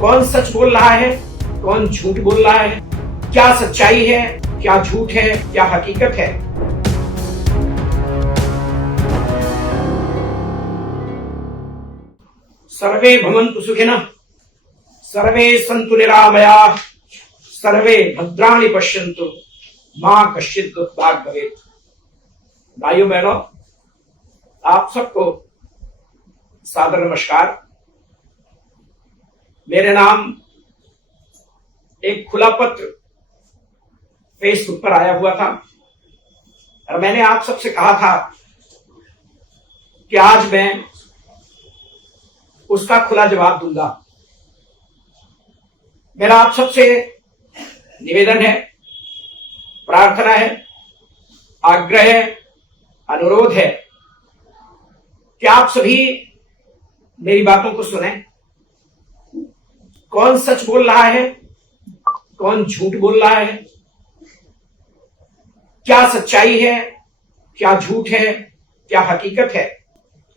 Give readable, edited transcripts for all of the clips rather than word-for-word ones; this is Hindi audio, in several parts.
कौन सच बोल रहा है, कौन झूठ बोल रहा है, क्या सच्चाई है, क्या झूठ है, क्या हकीकत है। सर्वे भवन्तु सुखिनः, सर्वे सन्तु निरामयाः, सर्वे भद्राणि पश्यन्तु, मां कश्चित् दुःखभाग् भवेत्। भाइयों बहनों, आप सबको सादर नमस्कार। मेरे नाम एक खुला पत्र फेसबुक पर आया हुआ था और मैंने आप सबसे कहा था कि आज मैं उसका खुला जवाब दूंगा। मेरा आप सबसे निवेदन है, प्रार्थना है, आग्रह है, अनुरोध है कि आप सभी मेरी बातों को सुनें। कौन सच बोल रहा है, कौन झूठ बोल रहा है, क्या सच्चाई है, क्या झूठ है, क्या हकीकत है,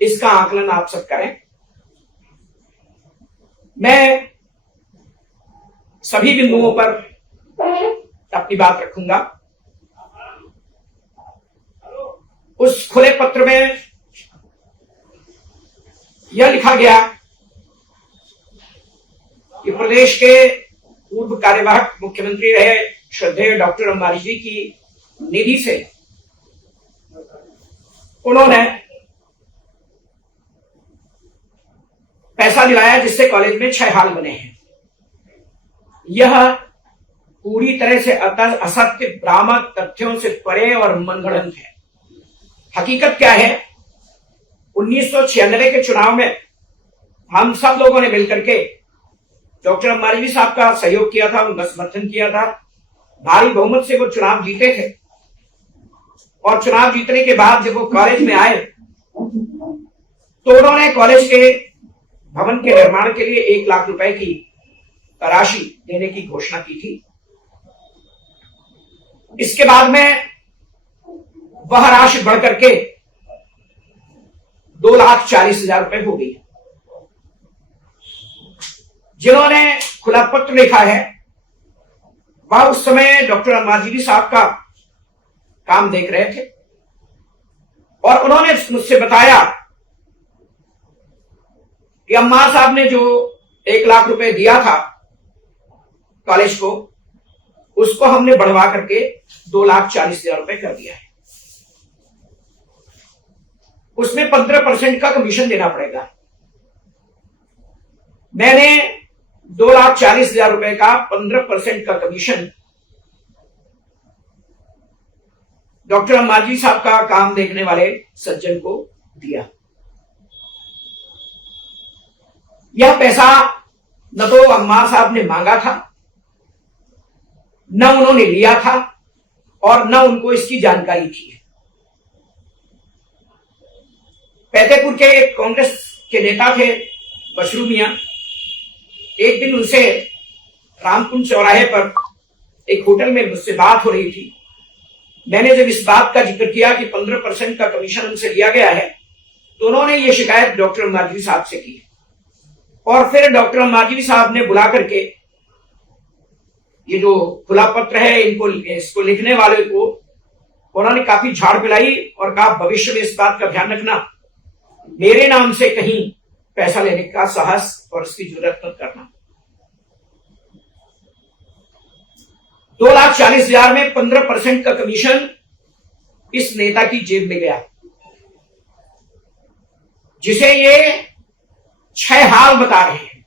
इसका आकलन आप सब करें। मैं सभी बिंदुओं पर अपनी बात रखूंगा। उस खुले पत्र में यह लिखा गया कि प्रदेश के पूर्व कार्यवाहक मुख्यमंत्री रहे श्रद्धेय डॉक्टर अंबानी जी की निधि से उन्होंने पैसा दिलाया, जिससे कॉलेज में 6 हॉल बने हैं। यह पूरी तरह से असत्य, भ्रामक, तथ्यों से परे और मनगढ़ंत है। हकीकत क्या है? 1996 के चुनाव में हम सब लोगों ने मिलकर के डॉक्टर अंबानी जी साहब का सहयोग किया था, उनका समर्थन किया था। भारी बहुमत से वो चुनाव जीते थे और चुनाव जीतने के बाद जब वो कॉलेज में आए तो उन्होंने कॉलेज के भवन के निर्माण के लिए 1 लाख रुपए की राशि देने की घोषणा की थी। इसके बाद में वह राशि बढ़कर के 2,40,000 रुपए हो गई। जिन्होंने खुला पत्र लिखा है वह उस समय डॉक्टर अंबानी जी साहब का काम देख रहे थे और उन्होंने मुझसे बताया कि अम्मा साहब ने जो 1 लाख रुपए दिया था कॉलेज को, उसको हमने बढ़वा करके 2,40,000 रुपए कर दिया है। उसमें 15% का कमीशन देना पड़ेगा। मैंने 2,40,000 रुपए का 15% का कमीशन डॉक्टर अंबानी साहब का काम देखने वाले सज्जन को दिया। यह पैसा न तो अम्मा साहब ने मांगा था, न उन्होंने लिया था और न उनको इसकी जानकारी थी। फतेहपुर के कांग्रेस के नेता थे बशरू मियां। एक दिन उनसे रामकुंड चौराहे पर एक होटल में मुझसे बात हो रही थी। मैंने जब इस बात का जिक्र किया कि 15% का कमीशन उनसे लिया गया है तो उन्होंने ये शिकायत डॉक्टर अंबानी साहब से की और फिर डॉक्टर अंबानी साहब ने बुला करके ये जो खुला पत्र है इसको लिखने वाले को उन्होंने काफी झाड़ पिलाई और कहा भविष्य में इस बात का ध्यान रखना, मेरे नाम से कहीं पैसा लेने का साहस और इसकी जरूरत मत करना। 2,40,000 में 15% का कमीशन इस नेता की जेब में गया, जिसे ये 6 हाल बता रहे हैं।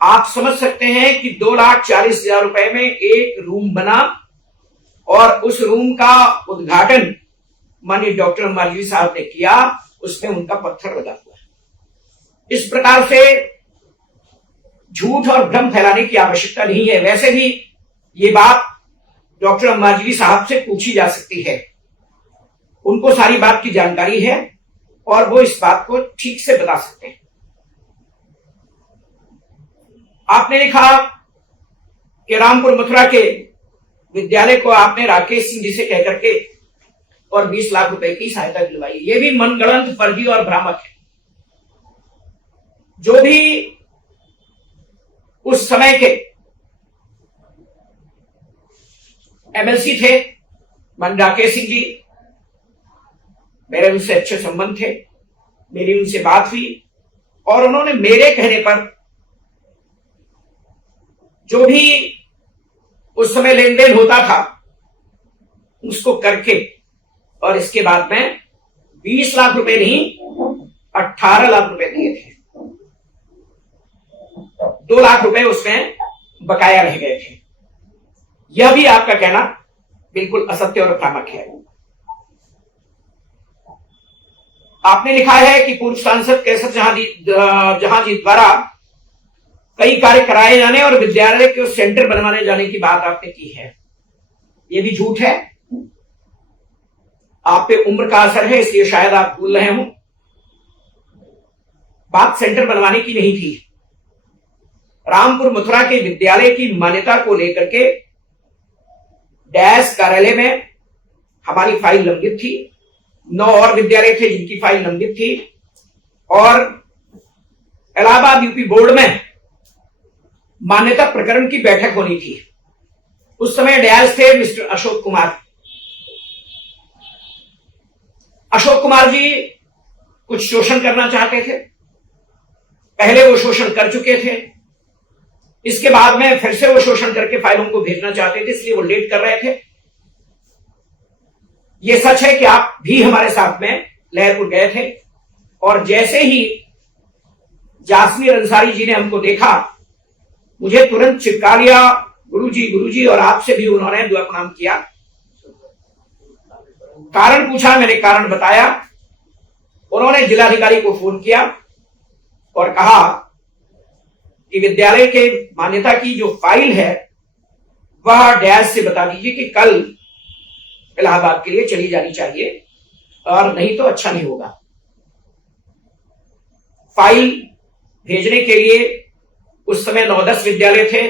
आप समझ सकते हैं कि 2,40,000 रुपए में एक रूम बना और उस रूम का उद्घाटन माननीय डॉक्टर अंबानी साहब ने किया, उसमें उनका पत्थर लगा हुआ। इस प्रकार से झूठ और भ्रम फैलाने की आवश्यकता नहीं है। वैसे भी ये बात डॉक्टर अंबानी साहब से पूछी जा सकती है, उनको सारी बात की जानकारी है और वो इस बात को ठीक से बता सकते हैं। आपने लिखा कि रामपुर मथुरा के विद्यालय को आपने राकेश सिंह जी से कहकर के और 20 लाख रुपए की सहायता दिलवाई। ये भी मनगढ़ंत, फर्जी और भ्रामक है। जो भी उस समय के एमएलसी थे मन राकेश सिंह जी, मेरे उनसे अच्छे संबंध थे, मेरी उनसे बात हुई और उन्होंने मेरे कहने पर जो भी उस समय लेन देन होता था उसको करके, और इसके बाद में 20 लाख रुपए नहीं 18 लाख रुपए दिए थे। 2 लाख रुपए उसमें बकाया रह गए थे। यह भी आपका कहना बिल्कुल असत्य और भ्रामक है। आपने लिखा है कि पूर्व सांसद केसर जहां जी द्वारा कई कार्य कराए जाने और विद्यालय के सेंटर बनवाने जाने की बात आपने की है। यह भी झूठ है। आप पे उम्र का असर है इसलिए शायद आप भूल रहे हो। बात सेंटर बनवाने की नहीं थी। रामपुर मथुरा के विद्यालय की मान्यता को लेकर के डैश कार्यालय में हमारी फाइल लंबित थी। 9 और विद्यालय थे जिनकी फाइल लंबित थी और इलाहाबाद यूपी बोर्ड में मान्यता प्रकरण की बैठक होनी थी। उस समय डैश थे मिस्टर अशोक कुमार। अशोक कुमार जी कुछ शोषण करना चाहते थे। पहले वो शोषण कर चुके थे, इसके बाद में फिर से वो शोषण करके फाइलों को भेजना चाहते थे, इसलिए वो लेट कर रहे थे। ये सच है कि आप भी हमारे साथ में लहरपुर गए थे और जैसे ही जासमीर अंसारी जी ने हमको देखा मुझे तुरंत चिपका लिया, गुरुजी, और आपसे भी उन्होंने दुआ प्रणाम किया। कारण पूछा, मैंने कारण बताया। उन्होंने जिलाधिकारी को फोन किया और कहा कि विद्यालय के मान्यता की जो फाइल है वह डैश से बता दीजिए कि कल इलाहाबाद के लिए चली जानी चाहिए और नहीं तो अच्छा नहीं होगा। फाइल भेजने के लिए उस समय 9-10 विद्यालय थे,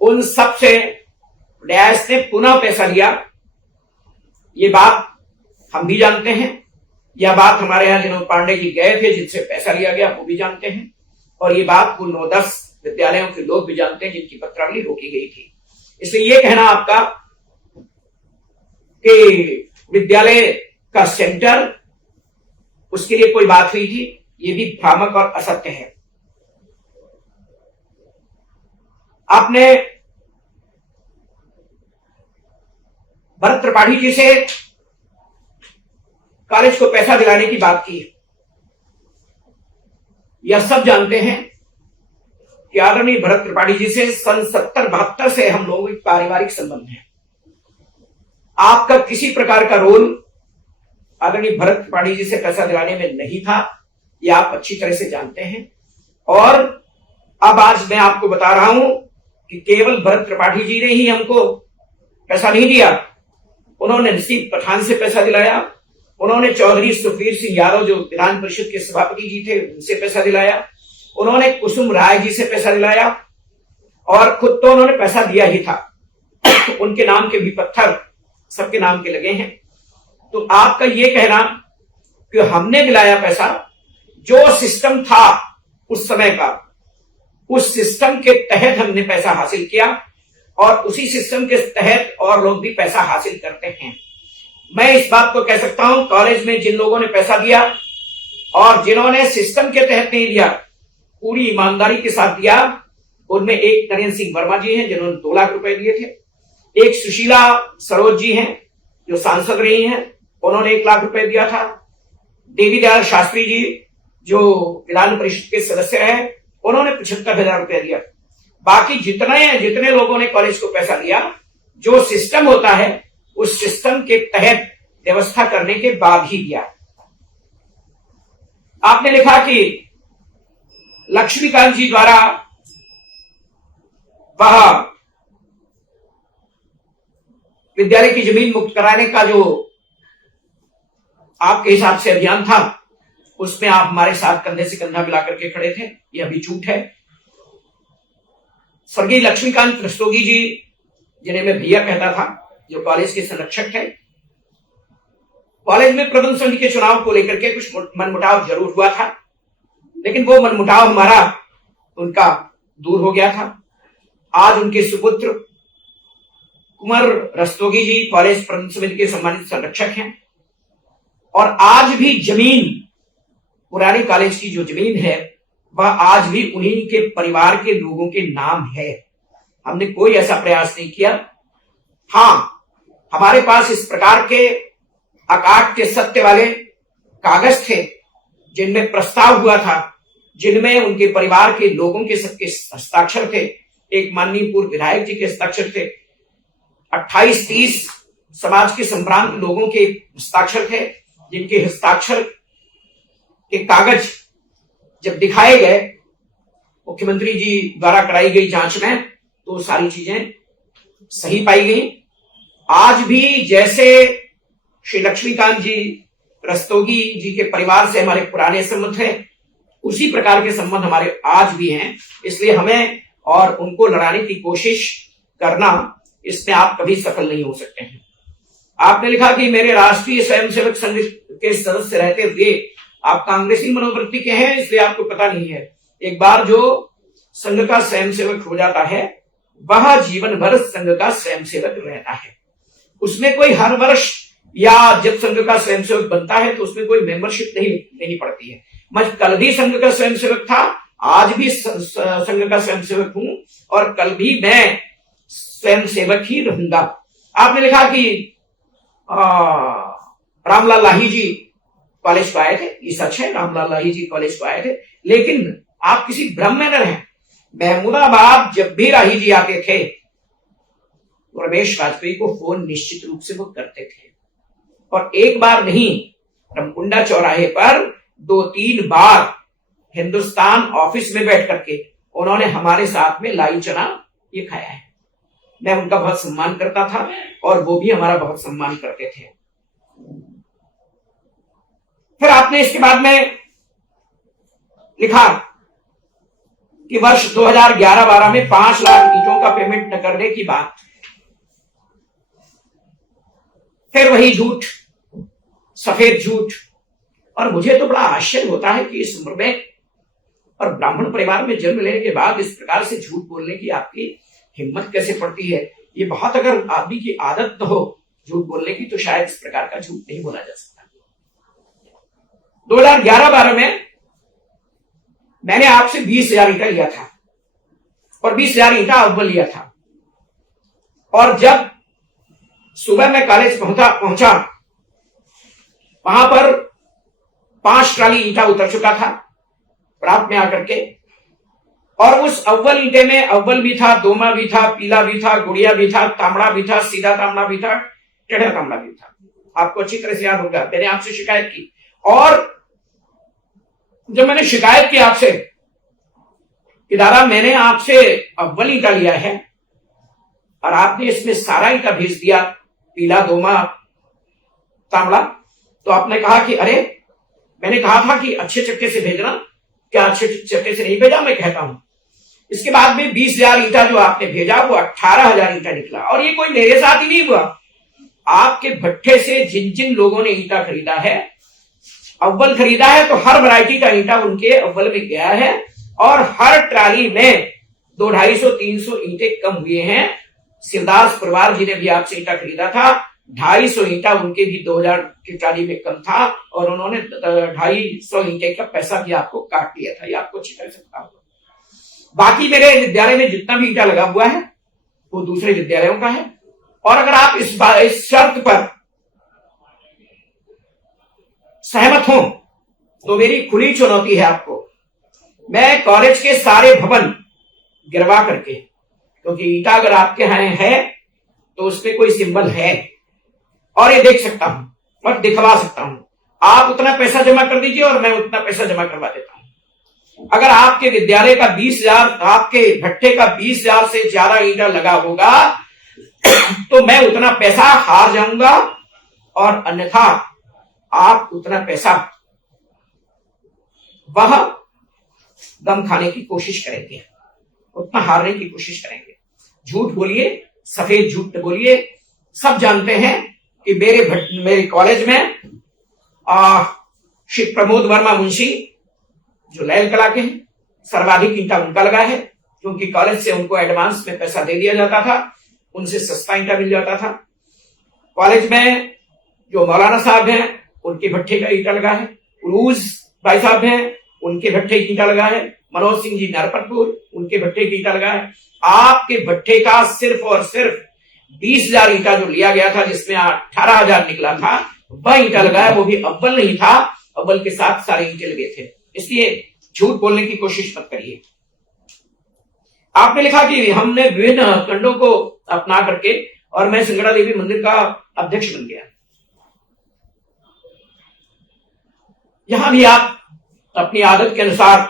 उन सब से डैश ने पुनः पैसा लिया। ये बात हम भी जानते हैं, यह बात हमारे यहां जिन्होंने पांडे जी गए थे जिनसे पैसा लिया गया वो भी जानते हैं और ये बात कुल 9-10 विद्यालयों के लोग भी जानते हैं जिनकी पत्रावली रोकी गई थी। इसलिए ये कहना आपका कि विद्यालय का सेंटर उसके लिए कोई बात हुई थी, ये भी भ्रामक और असत्य है। आपने भरत त्रिपाठी जी से कॉलेज को पैसा दिलाने की बात की। यह सब जानते हैं कि आदरणीय भरत त्रिपाठी जी से सन 70-72 से हम लोगों के पारिवारिक संबंध है। आपका किसी प्रकार का रोल आदरणीय भरत त्रिपाठी जी से पैसा दिलाने में नहीं था, यह आप अच्छी तरह से जानते हैं। और अब आज मैं आपको बता रहा हूं कि केवल भरत त्रिपाठी जी ने ही हमको पैसा नहीं दिया, उन्होंने नसीब पठान से पैसा दिलाया, उन्होंने चौधरी सुखवीर सिंह यादव जो विधान परिषद के सभापति जी थे उनसे पैसा दिलाया, उन्होंने कुसुम राय जी से पैसा दिलाया और खुद तो उन्होंने पैसा दिया ही था। उनके नाम के भी पत्थर सबके नाम के लगे हैं। तो आपका यह कहना कि हमने दिलाया पैसा, जो सिस्टम था उस समय का, उस सिस्टम के तहत हमने पैसा हासिल किया और उसी सिस्टम के तहत और लोग भी पैसा हासिल करते हैं। मैं इस बात को कह सकता हूं, कॉलेज में जिन लोगों ने पैसा दिया और जिन्होंने सिस्टम के तहत नहीं दिया, पूरी ईमानदारी के साथ दिया, उनमें एक नरेंद्र सिंह वर्मा जी हैं जिन्होंने 2 लाख रुपए दिए थे, एक सुशीला सरोज जी हैं जो सांसद रही हैं, उन्होंने 1 लाख रुपए दिया था, देवी दयाल शास्त्री जी जो विधान परिषद के सदस्य हैं उन्होंने 75,000 रुपया दिया। बाकी जितने लोगों ने कॉलेज को पैसा दिया, जो सिस्टम होता है उस सिस्टम के तहत व्यवस्था करने के बाद ही दिया। आपने लिखा कि लक्ष्मीकांत जी द्वारा वह विद्यालय की जमीन मुक्त कराने का जो आपके हिसाब से अभियान था उसमें आप हमारे साथ कंधे से कंधा मिलाकर के खड़े थे, यह भी झूठ है। स्वर्गीय लक्ष्मीकांत रस्तोगी जी जिन्हें मैं भैया कहता था, जो कॉलेज के संरक्षक है, कॉलेज में प्रबंध समिति के चुनाव को लेकर के कुछ मनमुटाव जरूर हुआ था, लेकिन वो मनमुटाव हमारा उनका दूर हो गया था। आज उनके सुपुत्र कुंवर रस्तोगी जी कॉलेज प्रबंधन समिति के सम्मानित संरक्षक हैं और आज भी जमीन, पुरानी कॉलेज की जो जमीन है वह आज भी उन्हीं के परिवार के लोगों के नाम है। हमने कोई ऐसा प्रयास नहीं किया। हाँ, हमारे पास इस प्रकार के अकाट्य सत्य वाले कागज थे जिनमें प्रस्ताव हुआ था, जिनमें उनके परिवार के लोगों के सबके हस्ताक्षर थे। एक माननीय पूर्व विधायक जी के हस्ताक्षर थे, 28-30 समाज के संभ्रांत लोगों के हस्ताक्षर थे, जिनके हस्ताक्षर के कागज जब दिखाए गए मुख्यमंत्री जी द्वारा कराई गई जांच में, तो सारी चीजें सही पाई गई। आज भी जैसे श्री लक्ष्मीकांत जी रस्तोगी जी के परिवार से हमारे पुराने संबंध हैं, उसी प्रकार के संबंध हमारे आज भी हैं। इसलिए हमें और उनको लड़ाने की कोशिश करना, इसमें आप कभी सफल नहीं हो सकते हैं। आपने लिखा कि मेरे राष्ट्रीय स्वयंसेवक संघ के सदस्य रहते हुए आप कांग्रेसी मनोवृत्ति के हैं, इसलिए आपको पता नहीं है। एक बार जो संघ का स्वयंसेवक हो जाता है वह जीवन भर संघ का स्वयंसेवक रहता है। उसमें कोई हर वर्ष या जब संघ का स्वयंसेवक बनता है तो उसमें कोई मेंबरशिप नहीं लेनी पड़ती है। मैं कल भी संघ का स्वयंसेवक था, आज भी संघ का स्वयंसेवक हूं और कल भी मैं स्वयंसेवक ही रहूंगा। आपने लिखा कि रामलाल लाही जी कॉलेज को आए थे, ये सच है, रामलाल लाही जी कॉलेज को आए थे, लेकिन आप किसी भ्रम में न रहें। महमूदाबाद जब भी लाही जी आते थे तो रमेश वाजपेयी को फोन निश्चित रूप से वो करते थे, और एक बार नहीं, रमकुंडा चौराहे पर 2-3 बार हिंदुस्तान ऑफिस में बैठ करके उन्होंने हमारे साथ में लाई चना ये खाया है। मैं उनका बहुत सम्मान करता था और वो भी हमारा बहुत सम्मान करते थे। फिर आपने इसके बाद में लिखा कि वर्ष 2011-12 में 5 लाख ईंटों का पेमेंट न करने की बात। फिर वही झूठ, सफेद झूठ। और मुझे तो बड़ा आश्चर्य होता है कि इस उम्र में और ब्राह्मण परिवार में जन्म लेने के बाद इस प्रकार से झूठ बोलने की आपकी हिम्मत कैसे पड़ती है। ये बहुत, अगर आदमी की आदत न हो झूठ बोलने की तो शायद इस प्रकार का झूठ नहीं बोला जा सकता। 2011-12 में मैंने आपसे 20,000 ईंटा लिया था और 20,000 ईंटा अव्वल लिया था, और जब सुबह मैं कॉलेज पहुंचा वहां पर 5 ट्राली ईंटा उतर चुका था रात में आकर के, और उस अव्वल ईंटे में अव्वल भी था, दोमा भी था, पीला भी था, गुड़िया भी था, तांबड़ा भी था, सीधा तांबड़ा भी था, टेढ़ा तांबड़ा भी था। आपको अच्छी तरह से याद होगा, मैंने आपसे शिकायत की, और जब मैंने शिकायत की आपसे कि दादा मैंने आपसे अव्वल ईंटा लिया है और आपने इसमें सारा ईंटा भेज दिया, पीला, दोमा, तांबड़ा, तो आपने कहा कि अरे, मैंने कहा था कि अच्छे चक्के से भेजना, क्या अच्छे चक्के से नहीं भेजा? मैं कहता हूं। इसके बाद में 20,000 ईंटा जो आपने भेजा वो 18,000 ईंटा निकला, और ये कोई मेरे साथ ही नहीं हुआ। आपके भट्ठे से जिन जिन लोगों ने ईंटा खरीदा है, अव्वल खरीदा है, तो हर वैरायटी का ईंटा उनके अव्वल में गया है, और हर ट्राली में 200-250-300 ईंटे कम हुए हैं। शिवदास परिवार जी ने भी आपसे ईंटा खरीदा था, 250 ईंटा उनके भी 2000 की ट्राली में कम था, और उन्होंने 250 ईंटे का पैसा भी आपको काट लिया था। ये आपको अच्छी तरह से पता होगा। बाकी मेरे विद्यालय में जितना भी ईंटा लगा हुआ है वो दूसरे विद्यालयों का है, और अगर आप इस शर्त पर सहमत हो तो मेरी खुली चुनौती है आपको, मैं कॉलेज के सारे भवन गिरवा करके, क्योंकि ईंटा अगर आपके यहां है तो उसमें कोई सिंबल है और ये देख सकता हूं और दिखवा सकता हूं, आप उतना पैसा जमा कर दीजिए और मैं उतना पैसा जमा करवा देता हूं। अगर आपके विद्यालय का 20,000, आपके भट्टे का 20,000 से ज्यादा ईंटा लगा होगा तो मैं उतना पैसा हार जाऊंगा, और अन्यथा आप उतना पैसा वह दम खाने की कोशिश करेंगे, उतना हारने की कोशिश करेंगे। झूठ बोलिए, सफेद झूठ बोलिए। सब जानते हैं कि मेरे कॉलेज में श्री प्रमोद वर्मा मुंशी जो लैल कला के हैं, सर्वाधिक ईंटा उनका लगा है, क्योंकि कॉलेज से उनको एडवांस में पैसा दे दिया जाता था, उनसे सस्ता ईंटा मिल जाता था। कॉलेज में जो मौलाना साहब हैं उनके भट्ठे का ईंटा लगा है, उरूज भाई साहब हैं उनके भट्ठे की ईंटा लगा है, मनोज सिंह जी नरपतपुर उनके भट्ठे की ईंटा लगा है। आपके भट्ठे का सिर्फ और सिर्फ 20,000 ईंटा जो लिया गया था, जिसमें 18,000 निकला था, वह ईंटा लगा है। वो भी अव्वल नहीं था, अव्वल के साथ सारे ईंटे लगे थे। इसलिए झूठ बोलने की कोशिश मत करिए। आपने लिखा कि हमने विभिन्न खंडों को अपना करके और मैं संगड़ा देवी मंदिर का अध्यक्ष बन गया। यहां भी आप अपनी आदत के अनुसार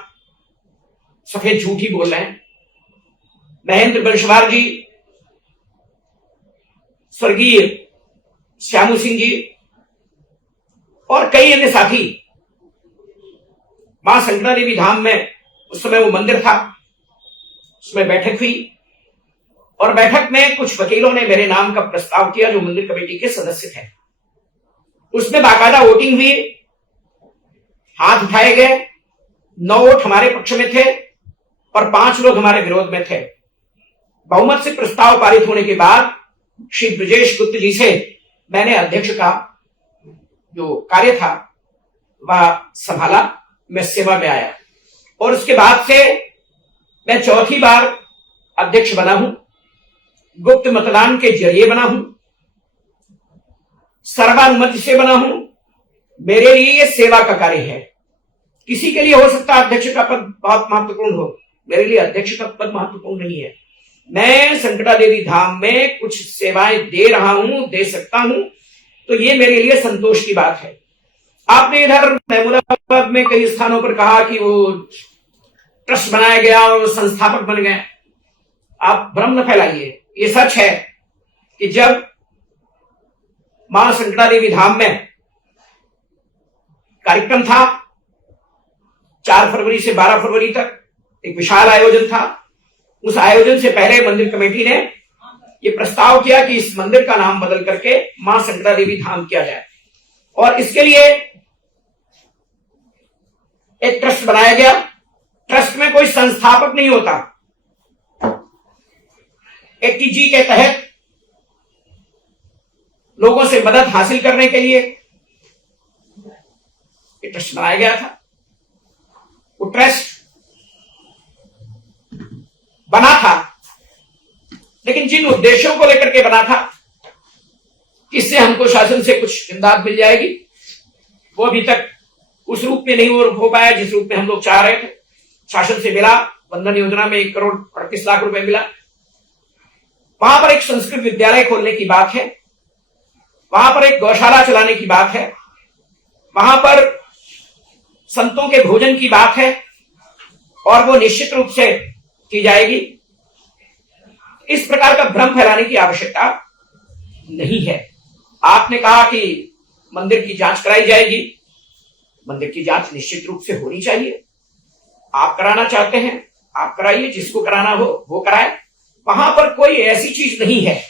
सफेद झूठ ही बोल रहे हैं। महेंद्र बंशवार जी, स्वर्गीय श्यामू सिंह जी और कई अन्य साथी मां संगड़ा देवी धाम में, उस समय वो मंदिर था, उसमें बैठक हुई और बैठक में कुछ वकीलों ने मेरे नाम का प्रस्ताव किया जो मंदिर कमेटी के सदस्य थे। उसमें बाकायदा वोटिंग हुई, हाथ उठाए गए, 9 वोट हमारे पक्ष में थे और 5 लोग हमारे विरोध में थे। बहुमत से प्रस्ताव पारित होने के बाद श्री ब्रजेश गुप्त जी से मैंने अध्यक्ष का जो कार्य था वह संभाला, मैं सेवा में आया और उसके बाद से मैं चौथी बार अध्यक्ष बना हूं। गुप्त मतदान के जरिए बना हूं, सर्वानुमति से बना हूं। मेरे लिए यह सेवा का कार्य है। किसी के लिए हो सकता है अध्यक्ष का पद बहुत महत्वपूर्ण हो, मेरे लिए अध्यक्ष का पद महत्वपूर्ण नहीं है। मैं संगड़ा देवी धाम में कुछ सेवाएं दे रहा हूं, दे सकता हूं, तो ये मेरे लिए संतोष की बात है। आपने इधर महमूदाबाद में कई स्थानों पर कहा कि वो ट्रस्ट बनाया गया और वो संस्थापक बन गए। आप भ्रम न फैलाइए। ये सच है कि जब मां संगड़ा देवी धाम में कार्यक्रम था 4 फरवरी से 12 फरवरी तक एक विशाल आयोजन था। उस आयोजन से पहले मंदिर कमेटी ने यह प्रस्ताव किया कि इस मंदिर का नाम बदल करके मां संगड़ा देवी धाम किया जाए और इसके लिए एक ट्रस्ट बनाया गया। ट्रस्ट में कोई संस्थापक नहीं होता। 80G के तहत लोगों से मदद हासिल करने के लिए एक ट्रस्ट बनाया गया था। वो ट्रस्ट बना था, लेकिन जिन उद्देश्यों को लेकर के बना था कि इससे हमको शासन से कुछ इमदाद मिल जाएगी, वो अभी तक उस रूप में नहीं हो पाया जिस रूप में हम लोग चाह रहे थे। शासन से मिला, वंदन योजना में 1,38,00,000 रुपए मिला। वहां पर एक संस्कृत विद्यालय खोलने की बात है, वहां पर एक गौशाला चलाने की बात है, वहां पर संतों के भोजन की बात है और वो निश्चित रूप से की जाएगी। इस प्रकार का भ्रम फैलाने की आवश्यकता नहीं है। आपने कहा कि मंदिर की जांच कराई जाएगी। मंदिर की जांच निश्चित रूप से होनी चाहिए। आप कराना चाहते हैं, आप कराइए, जिसको कराना हो वो कराए। वहां पर कोई ऐसी चीज नहीं है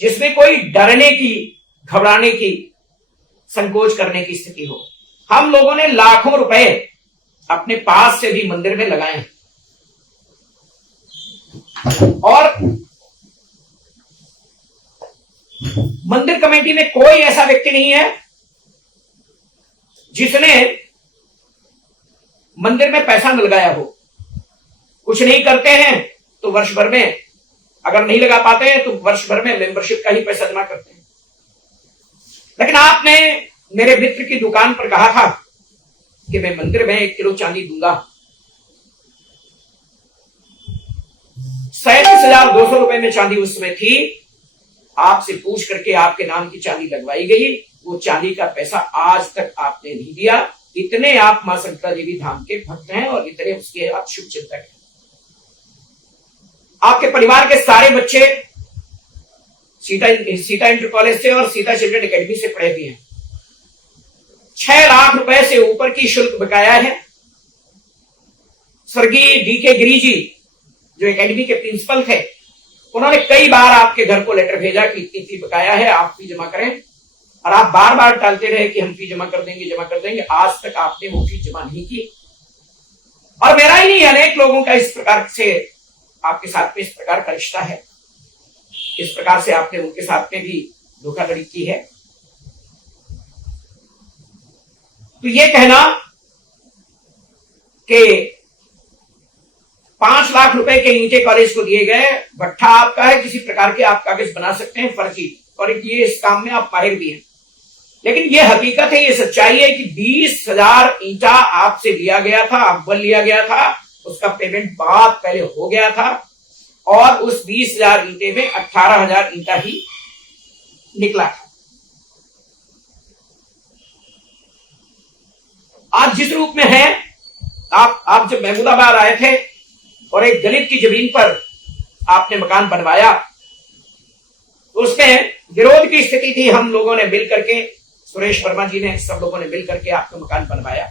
जिसमें कोई डरने की, घबराने की, संकोच करने की स्थिति हो। हम लोगों ने लाखों रुपए अपने पास से भी मंदिर में लगाए हैं और मंदिर कमेटी में कोई ऐसा व्यक्ति नहीं है जिसने मंदिर में पैसा न लगाया हो। कुछ नहीं करते हैं तो वर्ष भर में, अगर नहीं लगा पाते हैं तो वर्ष भर में मेंबरशिप का ही पैसा जमा करते हैं। लेकिन आपने मेरे मित्र की दुकान पर कहा था कि मैं मंदिर में 1 किलो चांदी दूंगा। 37,200 रुपए में चांदी उस समय थी। आपसे पूछ करके आपके नाम की चांदी लगवाई गई। वो चांदी का पैसा आज तक आपने नहीं दिया। इतने आप मां संगड़ा देवी धाम के भक्त हैं और इतने उसके आप शुभ चिंतक हैं। आपके परिवार के सारे बच्चे सीता इंटर कॉलेज से और सीता चिल्ड्रन एकेडमी से पढ़े हुए हैं। 6 लाख रुपए से ऊपर की शुल्क बकाया है। स्वर्गीय DK गिरी जी जो एकेडमी के प्रिंसिपल थे, उन्होंने कई बार आपके घर को लेटर भेजा कि इतनी फी बकाया है, आप फी जमा करें, और आप बार बार टालते रहे कि हम फी जमा कर देंगे, जमा कर देंगे। आज तक आपने वो फी जमा नहीं की। और मेरा ही नहीं, अनेक लोगों का इस प्रकार से आपके साथ में इस प्रकार का रिश्ता है, इस प्रकार से आपने उनके साथ में भी धोखाधड़ी की है। तो ये कहना कि 5 लाख रुपए के ईंटे कॉलेज को दिए गए, भट्ठा आपका है, किसी प्रकार के आप कागज बना सकते हैं फर्जी, और ये इस काम में आप माहिर भी हैं। लेकिन ये हकीकत है, ये सच्चाई है कि 20,000 ईंटा आपसे लिया गया था, अव्वल लिया गया था, उसका पेमेंट बहुत पहले हो गया था, और उस 20,000 ईंटे में 18,000 ईंटा ही निकला था। आज जिस रूप में है, आप जब महमूदाबाद आए थे और एक दलित की जमीन पर आपने मकान बनवाया, उसमें विरोध की स्थिति थी। हम लोगों ने मिल करके, सुरेश वर्मा जी ने, सब लोगों ने मिल करके आपका मकान बनवाया।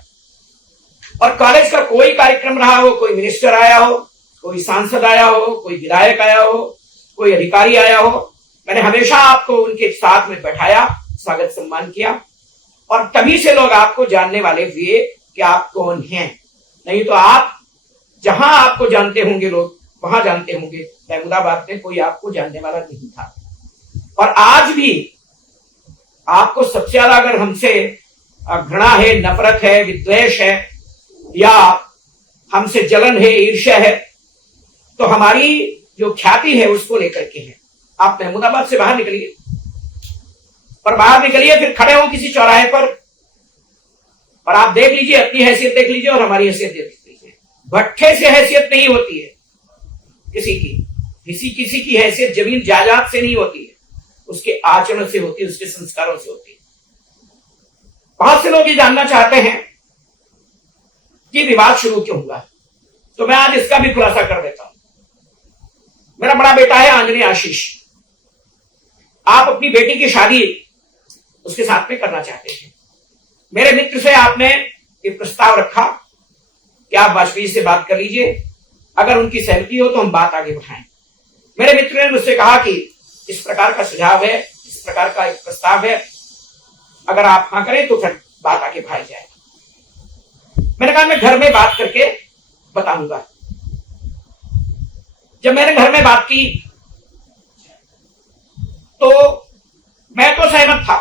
और कॉलेज का कोई कार्यक्रम रहा हो, कोई मिनिस्टर आया हो, कोई सांसद आया हो, कोई विधायक आया हो, कोई अधिकारी आया हो, मैंने हमेशा आपको उनके साथ में बैठाया, स्वागत सम्मान किया, और तभी से लोग आपको जानने वाले हुए कि आप कौन हैं। नहीं तो आप जहां आपको जानते होंगे लोग, वहां जानते होंगे, महमूदाबाद में कोई आपको जानने वाला नहीं था। और आज भी आपको सबसे ज्यादा अगर हमसे घृणा है, नफरत है, विद्वेष है, या हमसे जलन है, ईर्ष्या है, तो हमारी जो ख्याति है उसको लेकर के है। आप महमूदाबाद से बाहर निकलिए, और बाहर निकलिए, फिर खड़े हो किसी चौराहे पर और आप देख लीजिए, अपनी हैसियत देख लीजिए और हमारी हैसियत देख लीजिए। भट्ठे से हैसियत नहीं होती है किसी की, किसी की हैसियत जमीन जायदाद से नहीं होती है, उसके आचरण से होती है, उसके संस्कारों से होती है। बहुत से लोग ये जानना चाहते हैं कि विवाद शुरू क्यों हुआ, तो मैं आज इसका भी खुलासा कर देता हूं। मेरा बड़ा बेटा है आंजनेय आशीष, आप अपनी बेटी की शादी उसके साथ में करना चाहते थे। मेरे मित्र से आपने ये प्रस्ताव रखा कि आप वाजपेयी से बात कर लीजिए, अगर उनकी सहमति हो तो हम बात आगे बढ़ाएं। मेरे मित्र ने मुझसे कहा कि इस प्रकार का सुझाव है, इस प्रकार का एक प्रस्ताव है, अगर आप हाँ करें तो फिर बात आगे बढ़ाई जाए। मैंने कहा मैं घर में बात करके बताऊंगा। जब मैंने घर में बात की तो मैं तो सहमत था,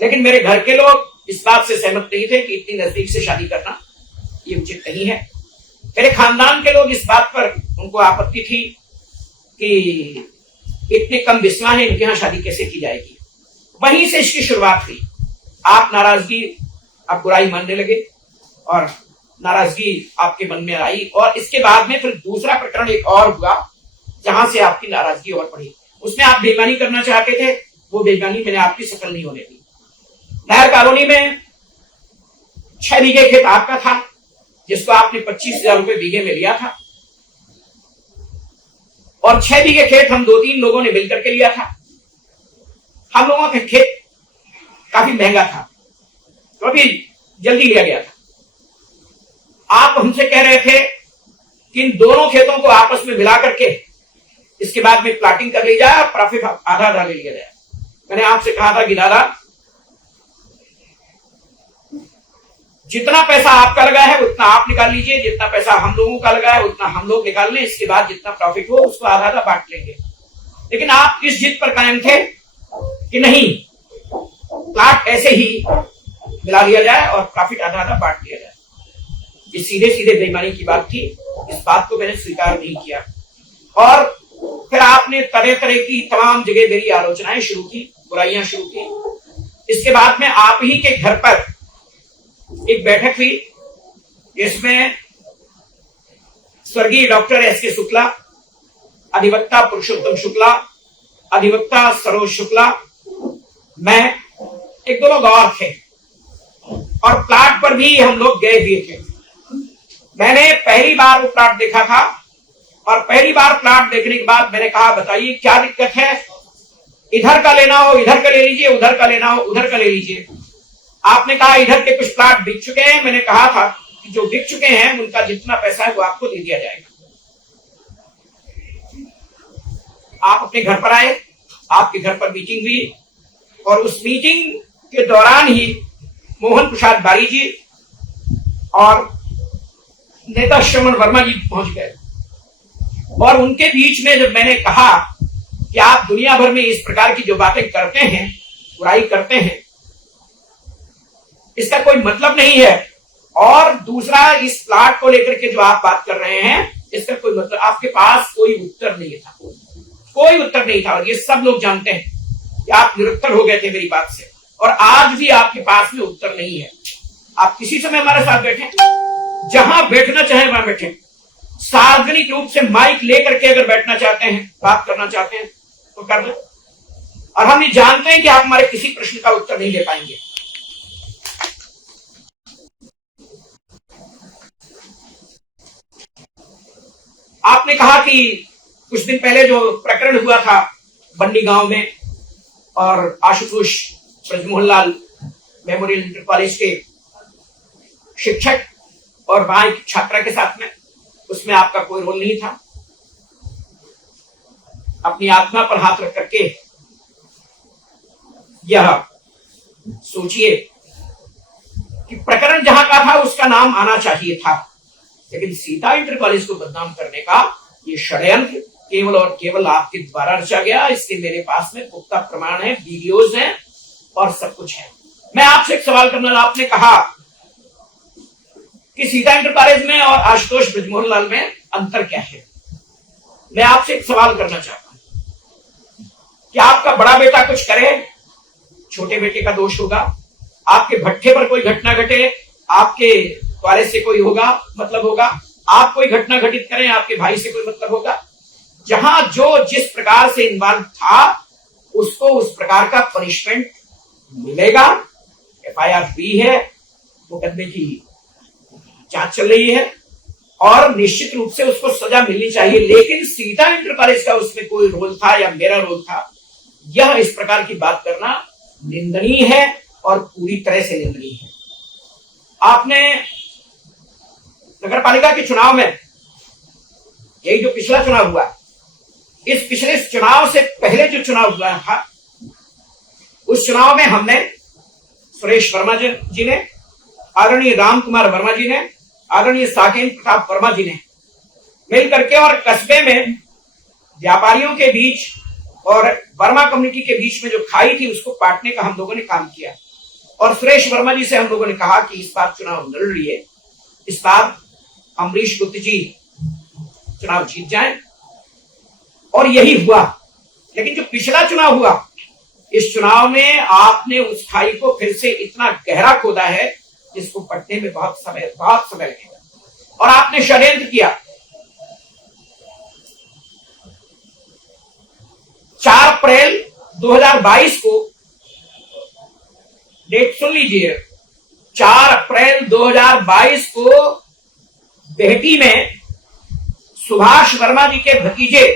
लेकिन मेरे घर के लोग इस बात से सहमत नहीं थे कि इतनी नजदीक से शादी करना ये उचित नहीं है। मेरे खानदान के लोग इस बात पर, उनको आपत्ति थी कि इतने कम बिस्वा है, इनके यहां शादी कैसे की जाएगी। वहीं से इसकी शुरुआत हुई। आप नाराजगी, आप बुराई मानने लगे और नाराजगी आपके मन में आई, और इसके बाद में फिर दूसरा प्रकरण एक और हुआ जहां से आपकी नाराजगी और बढ़ी। उसमें आप बेईमानी करना चाहते थे, वो बेईमानी मैंने आपकी सफल नहीं होने दी। नहर कॉलोनी में 6 बीघे खेत आपका था, जिसको आपने 25,000 रुपए बीघे में लिया था, और 6 बीघे खेत हम 2-3 लोगों ने मिलकर के लिया था। हम लोगों का खेत काफी महंगा था, तो अभी जल्दी लिया गया था। आप हमसे कह रहे थे कि इन दोनों खेतों को आपस में मिला करके इसके बाद में प्लाटिंग कर ली जाए, प्रॉफिट आधा आधा ले लिया जाए। मैंने आपसे कहा था कि दादा, जितना पैसा आपका लगा है उतना आप निकाल लीजिए, जितना पैसा हम लोगों का लगा है उतना हम लोग निकाल लें, इसके बाद जितना प्रॉफिट हो उसको आधा आधा बांट लेंगे। लेकिन आप इस जिद पर कायम थे कि नहीं, प्लाट ऐसे ही मिला लिया जाए और प्रॉफिट आधा आधा बांट लिया जाए। ये सीधे सीधे बेईमानी की बात थी, इस बात को मैंने स्वीकार नहीं किया। और फिर आपने तरह तरह की तमाम जगह मेरी आलोचनाएं शुरू की, बुराइयां शुरू की। इसके बाद में आप ही के घर पर एक बैठक हुई, जिसमें स्वर्गीय डॉक्टर एस.के. शुक्ला, अधिवक्ता पुरुषोत्तम शुक्ला, अधिवक्ता सरोज शुक्ला, मैं, एक दो लोग और थे, और प्लाट पर भी हम लोग गए हुए थे। मैंने पहली बार वो प्लाट देखा था, और पहली बार प्लाट देखने के बाद मैंने कहा बताइए क्या दिक्कत है, इधर का लेना हो इधर का ले लीजिए, उधर का लेना हो उधर का ले लीजिए। आपने कहा इधर के कुछ प्लाट बिक चुके हैं। मैंने कहा था कि जो बिक चुके हैं उनका जितना पैसा है वो आपको दे दिया जाएगा। आप अपने घर पर आए, आपके घर पर मीटिंग हुई, और उस मीटिंग के दौरान ही मोहन प्रसाद बारी जी और नेता श्रवण वर्मा जी पहुंच गए और उनके बीच में जब मैंने कहा कि आप दुनिया भर में इस प्रकार की जो बातें करते हैं, बुराई करते हैं, इसका कोई मतलब नहीं है, और दूसरा इस प्लाट को लेकर के जो आप बात कर रहे हैं इसका कोई मतलब, आपके पास कोई उत्तर नहीं था, कोई उत्तर नहीं था। और ये सब लोग जानते हैं कि आप निरुत्तर हो गए थे मेरी बात से, और आज भी आपके पास में उत्तर नहीं है। आप किसी समय हमारे साथ बैठे, जहां बैठना चाहे वहां बैठे, सार्वजनिक रूप से माइक लेकर के अगर बैठना चाहते हैं, बात करना चाहते हैं तो कर लें, और हम ये जानते हैं कि आप हमारे किसी प्रश्न का उत्तर नहीं दे पाएंगे। आपने कहा कि कुछ दिन पहले जो प्रकरण हुआ था बन्नी गांव में और आशुतोष ब्रजमोहन लाल मेमोरियल इंटर कॉलेज के शिक्षक और वहां एक छात्रा के साथ में, उसमें आपका कोई रोल नहीं था। अपनी आत्मा पर हाथ रख करके यह सोचिए कि प्रकरण जहां का था उसका नाम आना चाहिए था, लेकिन सीता इंटर कॉलेज को बदनाम करने का ये षड्यंत्र केवल और केवल आपके द्वारा रचा गया। इसके मेरे पास में पुख्ता प्रमाण है, वीडियोज हैं और सब कुछ है। मैं आपसे एक सवाल करना, आपने कहा कि सीता इंटर कॉलेज में और आशुतोष ब्रजमोहन लाल में अंतर क्या है। मैं आपसे एक सवाल करना चाहता हूं कि आपका बड़ा बेटा कुछ करे, छोटे बेटे का दोष होगा। आपके भट्ठे पर कोई घटना घटे, आपके कॉलेज से कोई होगा मतलब होगा। आप कोई घटना घटित करें, आपके भाई से कोई मतलब होगा। जहां जो जिस प्रकार से इन्वॉल्व था उसको उस प्रकार का पनिशमेंट मिलेगा। एफआईआर हुई है, मुकदमे की जांच चल रही है और निश्चित रूप से उसको सजा मिलनी चाहिए। लेकिन सीता इंटर कॉलेज का उसमें कोई रोल था या मेरा रोल था, यह इस प्रकार की बात करना निंदनीय है और पूरी तरह से निंदनीय है। आपने नगर पालिका के चुनाव में, यही जो पिछला चुनाव हुआ, इस पिछले चुनाव से पहले जो चुनाव हुआ था, उस चुनाव में हमने सुरेश वर्मा जी ने, आदरणीय राम कुमार वर्मा जी ने, आदरणीय साकेत प्रताप वर्मा जी ने मिल करके और कस्बे में व्यापारियों के बीच और वर्मा कम्युनिटी के बीच में जो खाई थी उसको काटने का हम लोगों ने काम किया। और सुरेश वर्मा जी से हम लोगों ने कहा कि इस बार चुनाव लड़ रही है, इस बार अमरीश गुप्ता जी चुनाव जीत जाएं, और यही हुआ। लेकिन जो पिछला चुनाव हुआ, इस चुनाव में आपने उस खाई को फिर से इतना गहरा खोदा है जिसको पटने में बहुत समय लगेगा, और आपने षड्यंत्र किया। 4 अप्रैल 2022 को, डेट सुन लीजिए, 4 अप्रैल 2022 को बेहटी में सुभाष वर्मा जी के भतीजे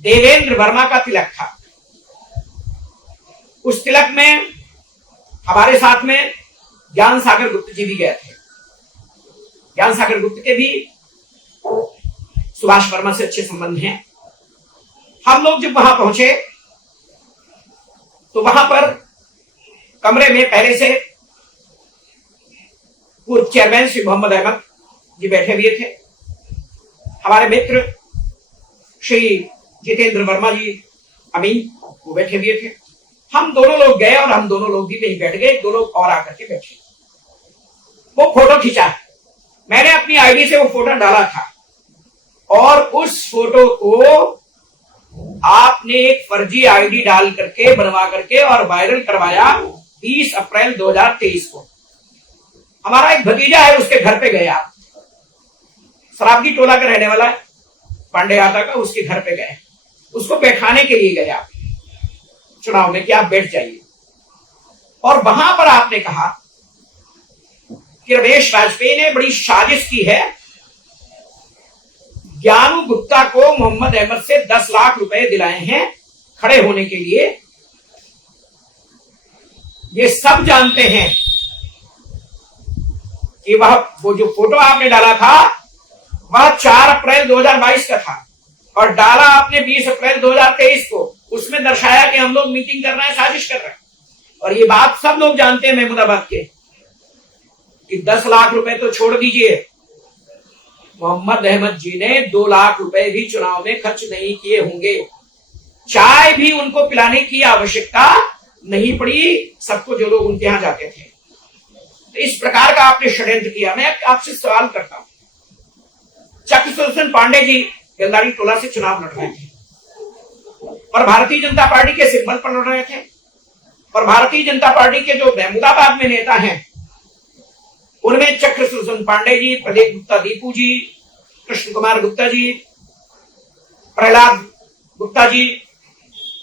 देवेंद्र वर्मा का तिलक था। उस तिलक में हमारे साथ में ज्ञान सागर गुप्ता जी भी गए थे। ज्ञान सागर गुप्ता के भी सुभाष वर्मा से अच्छे संबंध हैं। हम लोग जब वहां पहुंचे तो वहां पर कमरे में पहले से पूर्व चेयरमैन श्री मोहम्मद अहमद जी बैठे हुए थे। हमारे मित्र श्री जितेंद्र वर्मा जी अमीन वो बैठे हुए थे। हम दोनों लोग गए और हम दोनों लोग भी वहीं बैठ गए। 2 लोग और आकर के बैठे, वो फोटो खींचा। मैंने अपनी आईडी से वो फोटो डाला था और उस फोटो को आपने एक फर्जी आईडी डाल करके बनवा करके और वायरल करवाया 20 अप्रैल 2023 को। हमारा एक भतीजा है, उसके घर पे गए आप, सराबगी टोला का रहने वाला है, पांडे आता का, उसके घर पे गए, उसको बैठाने के लिए गए आप चुनाव में कि आप बैठ जाइए। और वहां पर आपने कहा कि रमेश वाजपेयी ने बड़ी साजिश की है, ज्ञानू गुप्ता को मोहम्मद अहमद से 10 लाख रुपए दिलाए हैं खड़े होने के लिए। ये सब जानते हैं कि वो जो फोटो आपने डाला था वह 4 अप्रैल 2022 का था और डाला आपने 20 अप्रैल 2023 को। उसमें दर्शाया कि हम लोग मीटिंग कर रहे हैं, साजिश कर रहे हैं। और ये बात सब लोग जानते हैं महमूदाबाद के कि 10 लाख रुपए तो छोड़ दीजिए, मोहम्मद अहमद जी ने 2 लाख रुपए भी चुनाव में खर्च नहीं किए होंगे, चाय भी उनको पिलाने की आवश्यकता नहीं पड़ी सबको, जो लोग उनके यहां जाते थे। तो इस प्रकार का आपने षड्यंत्र किया। मैं आपसे सवाल करता हूं, चक्र सुदर्शन पांडे जी गंदारी टोला से चुनाव लड़ रहे थे और भारतीय जनता पार्टी के सिंबल पर लड़ रहे थे, और भारतीय जनता पार्टी के जो महमूदाबाद में नेता हैं उनमें चक्र सुदर्शन पांडे जी, प्रदीप गुप्ता दीपू जी, कृष्ण कुमार गुप्ता जी, प्रहलाद गुप्ता जी,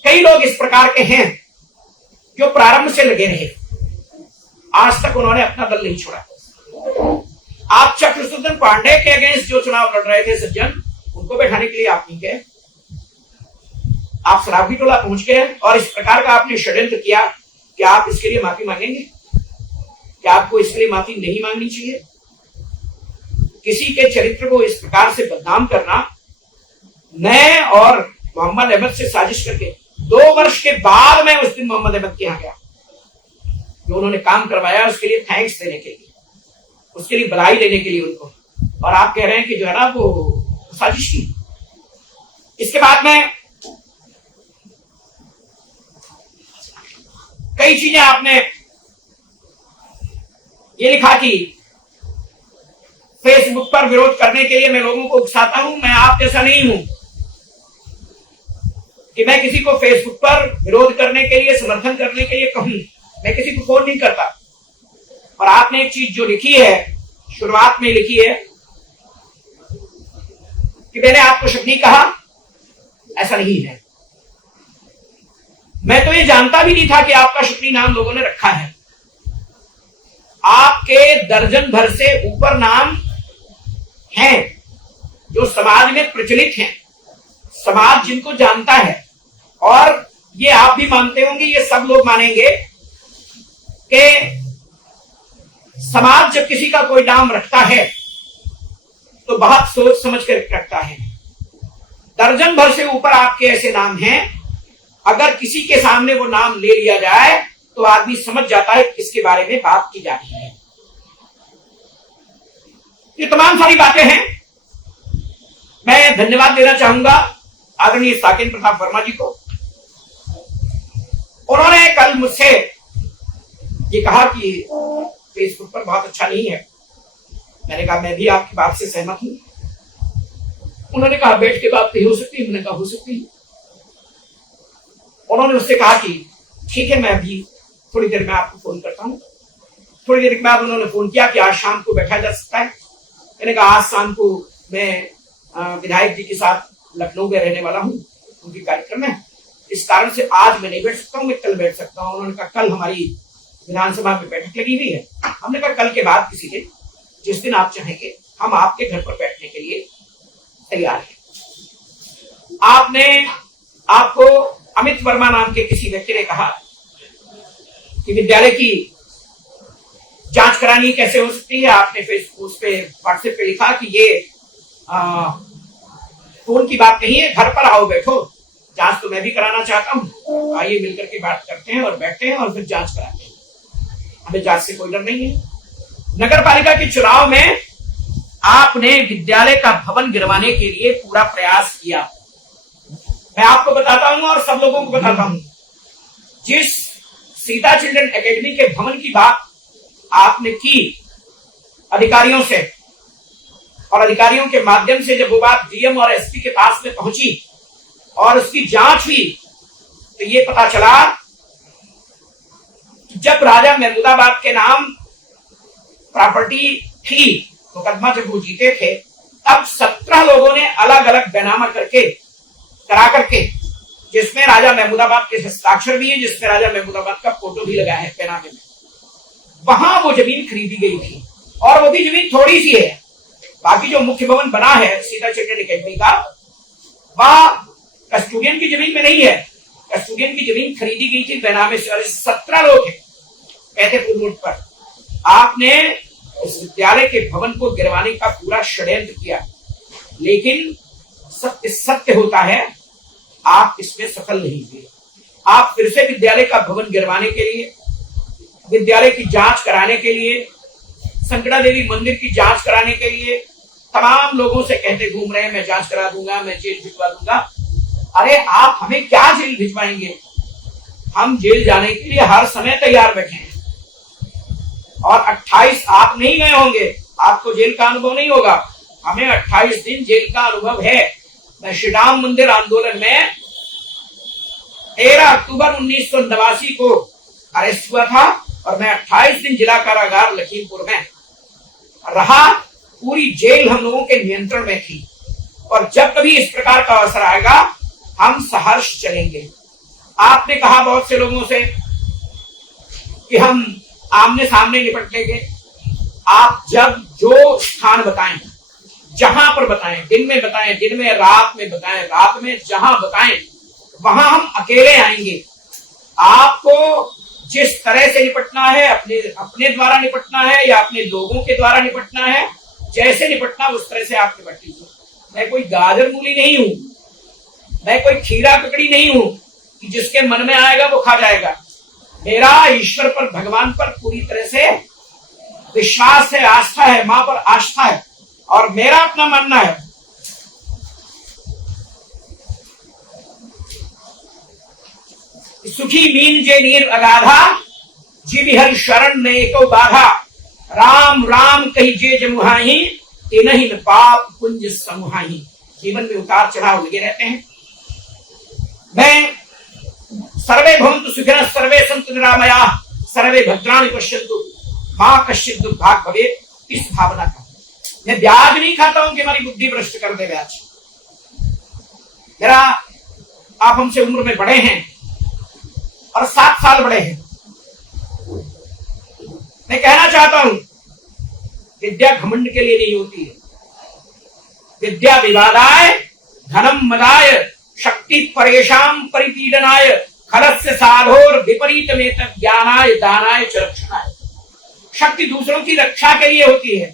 कई लोग इस प्रकार के हैं जो प्रारंभ से लगे रहे, आज तक उन्होंने अपना दल नहीं छोड़ा। आप चक्र सुदर्शन पांडे के अगेंस्ट जो चुनाव लड़ रहे थे सज्जन, उनको बैठाने के लिए आप नहीं गए, आप शराबी टोला पहुंच गए और इस प्रकार का आपने षड्यंत्र किया। क्या आप इसके लिए माफी मांगेंगे? क्या आपको इसके लिए माफी नहीं मांगनी चाहिए? किसी के चरित्र को इस प्रकार से बदनाम करना, मैं और मोहम्मद अहमद से साजिश करके 2 वर्ष के बाद मैं उस दिन मोहम्मद अहमद के यहां गया, जो उन्होंने काम करवाया उसके लिए थैंक्स देने के लिए, उसके लिए बधाई देने के लिए उनको, और आप कह रहे हैं कि जो है ना वो साजिश की। इसके बाद में कई चीजें आपने ये लिखा कि फेसबुक पर विरोध करने के लिए मैं लोगों को उकसाता हूं, मैं आप जैसा नहीं हूं कि मैं किसी को फेसबुक पर विरोध करने के लिए, समर्थन करने के लिए कहूं, मैं किसी को फोन नहीं करता। और आपने एक चीज जो लिखी है, शुरुआत में लिखी है कि मैंने आपको शक्ति कहा, ऐसा नहीं है। मैं तो ये जानता भी नहीं था कि आपका शक्ति नाम लोगों ने रखा है। आपके दर्जन भर से ऊपर नाम हैं जो समाज में प्रचलित हैं, समाज जिनको जानता है, और ये आप भी मानते होंगे, ये सब लोग मानेंगे कि समाज जब किसी का कोई नाम रखता है तो बहुत सोच समझ कर रखता है। दर्जन भर से ऊपर आपके ऐसे नाम हैं, अगर किसी के सामने वो नाम ले लिया जाए तो आदमी समझ जाता है किसके बारे में बात की जा रही है। ये तमाम सारी बातें हैं। मैं धन्यवाद देना चाहूंगा आदरणीय साकेन प्रताप वर्मा जी को। उन्होंने कल मुझसे ये कहा कि फेसबुक पर बहुत अच्छा नहीं है। मैंने कहा मैं भी आपकी बात से सहमत हूं। उन्होंने कहा बैठ के बात नहीं हो सकती, मैंने कहा हो सकती है। उन्होंने उससे कहा कि ठीक है, मैं अभी थोड़ी देर में आपको फोन करता हूं। थोड़ी देर के बाद उन्होंने फोन किया कि आज शाम को बैठा जा सकता है। मैंने कहा आज शाम को मैं विधायक जी के साथ लखनऊ में रहने वाला हूं, उनकी कार्यक्रम में, इस कारण से आज मैं नहीं बैठ सकता हूं, मैं कल बैठ सकता हूं। उन्होंने कहा कल हमारी विधानसभा में बैठक लगी हुई है। हमने कहा कल के बाद किसी दिन, जिस दिन आप चाहेंगे, हम आपके घर पर बैठने के लिए तैयार हैं। आपको अमित वर्मा नाम के किसी व्यक्ति ने कहा कि विद्यालय की जांच करानी कैसे हो सकती है। आपने फेसबुक पे, व्हाट्सएप पे लिखा कि ये फोन की बात नहीं है, घर पर आओ, बैठो, जांच तो मैं भी कराना चाहता हूं, आइए मिलकर के बात करते हैं और बैठते हैं और फिर जांच कराते हैं। हमें जांच से कोई डर नहीं है। नगर पालिका के चुनाव में आपने विद्यालय का भवन गिरवाने के लिए पूरा प्रयास किया। मैं आपको बताता हूं और सब लोगों को बताता हूं, जिस सीता चिल्ड्रन एकेडमी के भवन की बात आपने की अधिकारियों से, और अधिकारियों के माध्यम से जब वो बात डीएम और एसपी के पास में पहुंची और उसकी जांच हुई, तो ये पता चला कि जब राजा महमूदाबाद के नाम प्रॉपर्टी थी, मुकदमा जब वो जीते थे, तब 17 लोगों ने अलग अलग बैनामा करा करके, जिसमें राजा महमूदाबाद के हस्ताक्षर भी है, जिसमें राजा महमूदाबाद का फोटो भी लगा है बैनामे में, वहां वो जमीन खरीदी गई थी। और वो भी जमीन थोड़ी सी है। बाकी जो मुख्य भवन बना है सीता चिल्ड्रन एकेडमी का, वह कस्टोडियन की जमीन में नहीं है। कस्टोडियन की जमीन खरीदी गई थी बैनामे से। 17 लोग हैं फतेहपुर रोड पर। आपने उस विद्यालय के भवन को गिरवाने का पूरा षड्यंत्र किया, लेकिन सत्य होता है, आप इसमें सफल नहीं हुए। आप फिर से विद्यालय का भवन गिरवाने के लिए, विद्यालय की जांच कराने के लिए, संकटा देवी मंदिर की जांच कराने के लिए, तमाम लोगों से कहते घूम रहे हैं मैं जांच करा दूंगा, मैं जेल भिजवा दूंगा। अरे आप हमें क्या जेल भिजवाएंगे? हम जेल जाने के लिए हर समय तैयार बैठे हैं। और 28 आप नहीं गए होंगे, आपको जेल का अनुभव नहीं होगा, हमें 28 दिन जेल का अनुभव है। मैं श्री राम मंदिर आंदोलन में 13 अक्टूबर 1989 को अरेस्ट हुआ था और मैं 28 दिन जिला कारागार लखीमपुर में रहा। पूरी जेल हम लोगों के नियंत्रण में थी और जब कभी इस प्रकार का अवसर आएगा हम सहर्ष चलेंगे। आपने कहा बहुत से लोगों से कि हम आमने सामने निपट लेंगे। आप जब जो स्थान बताएं, जहां पर बताएं, दिन में बताएं, दिन में, रात में बताएं, रात में, जहां बताएं वहां हम अकेले आएंगे। आपको जिस तरह से निपटना है, अपने द्वारा निपटना है या अपने लोगों के द्वारा निपटना है, जैसे निपटना उस तरह से आप निपट लीजिए। मैं कोई गाजर मूली नहीं हूं, मैं कोई खीरा ककड़ी नहीं हूं कि जिसके मन में आएगा वो खा जाएगा। मेरा ईश्वर पर, भगवान पर पूरी तरह से विश्वास है, आस्था है, मां पर आस्था है और मेरा अपना मानना है। सुखी मीन जे नीर अगाधा, जीव हरि शरण ने को बाधा, राम राम कही जे जमुहाही, तिनहि न पाप पुंज समुहाही। जीवन में उतार चढ़ाव लगे रहते हैं। मैं सर्वे भवन्तु सुखिनः सर्वे सन्तु निरामयाः सर्वे भद्राणि पश्यन्तु मां कश्चित् दुर्भाग् भवेत्। इस भावना का मैं ब्याज नहीं खाता हूं कि हमारी बुद्धि भ्रष्ट कर दे ब्याज। मेरा, आप हमसे उम्र में बड़े हैं और 7 साल बड़े हैं। मैं कहना चाहता हूं विद्या घमंड के लिए नहीं होती है। विद्या विवादाय धनम मदाय शक्ति परेशान परिपीडनाय खलस्य साधोर विपरीत में ज्ञानाय दानाय च रक्षणाय। शक्ति दूसरों की रक्षा के लिए होती है,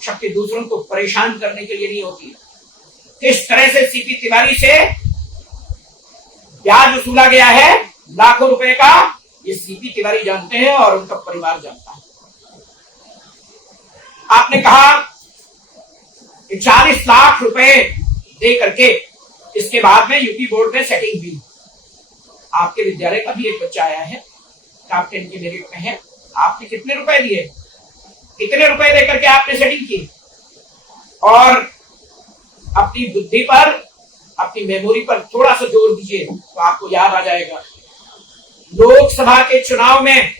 शक्ति दूसरों को परेशान करने के लिए नहीं होती है। किस तरह से सीपी तिवारी से ब्याज वसूला गया है लाखों रुपए का, ये सीपी तिवारी जानते हैं और उनका परिवार जानता है। आपने कहा कि 40 लाख रुपए दे करके इसके बाद में यूपी बोर्ड में सेटिंग हुई। आपके विद्यालय का भी एक बच्चा आया है, टॉप 10 की मेरिट में है। आपने कितने रुपए दिए? कितने रुपए दे करके आपने सेटिंग की? और अपनी बुद्धि पर, अपनी मेमोरी पर थोड़ा सा जोर दीजिए तो आपको याद आ जाएगा। लोकसभा के चुनाव में